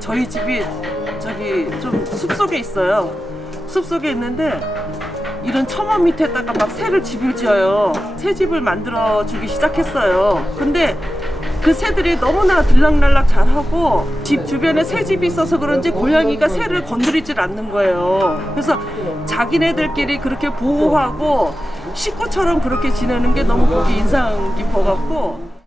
저희 집이 저기 좀 숲속에 있어요. 숲속에 있는데 이런 첨원 밑에다가 막 새를 집을 지어요. 새 집을 만들어 주기 시작했어요. 근데 그 새들이 너무나 들락날락 잘하고 집 주변에 새 집이 있어서 그런지 고양이가 새를 건드리질 않는 거예요. 그래서 자기네들끼리 그렇게 보호하고 식구처럼 그렇게 지내는 게 너무 보기 인상 깊어갖고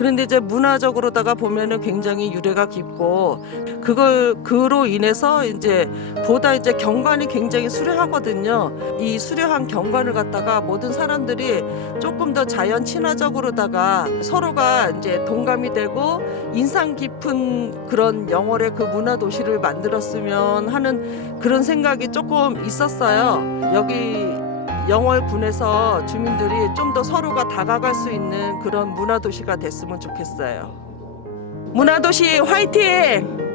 그런데 이제 문화적으로다가 보면은 굉장히 유래가 깊고 그걸 그로 인해서 이제 보다 이제 경관이 굉장히 수려하거든요. 이 수려한 경관을 갖다가 모든 사람들이 조금 더 자연 친화적으로다가 서로가 이제 동감이 되고 인상 깊은 그런 영월의 그 문화 도시를 만들었으면 하는 그런 생각이 조금 있었어요. 여기 영월군에서 주민들이 좀 더 서로가 다가갈 수 있는 그런 문화 도시가 됐으면 좋겠어요. 문화 도시 화이팅!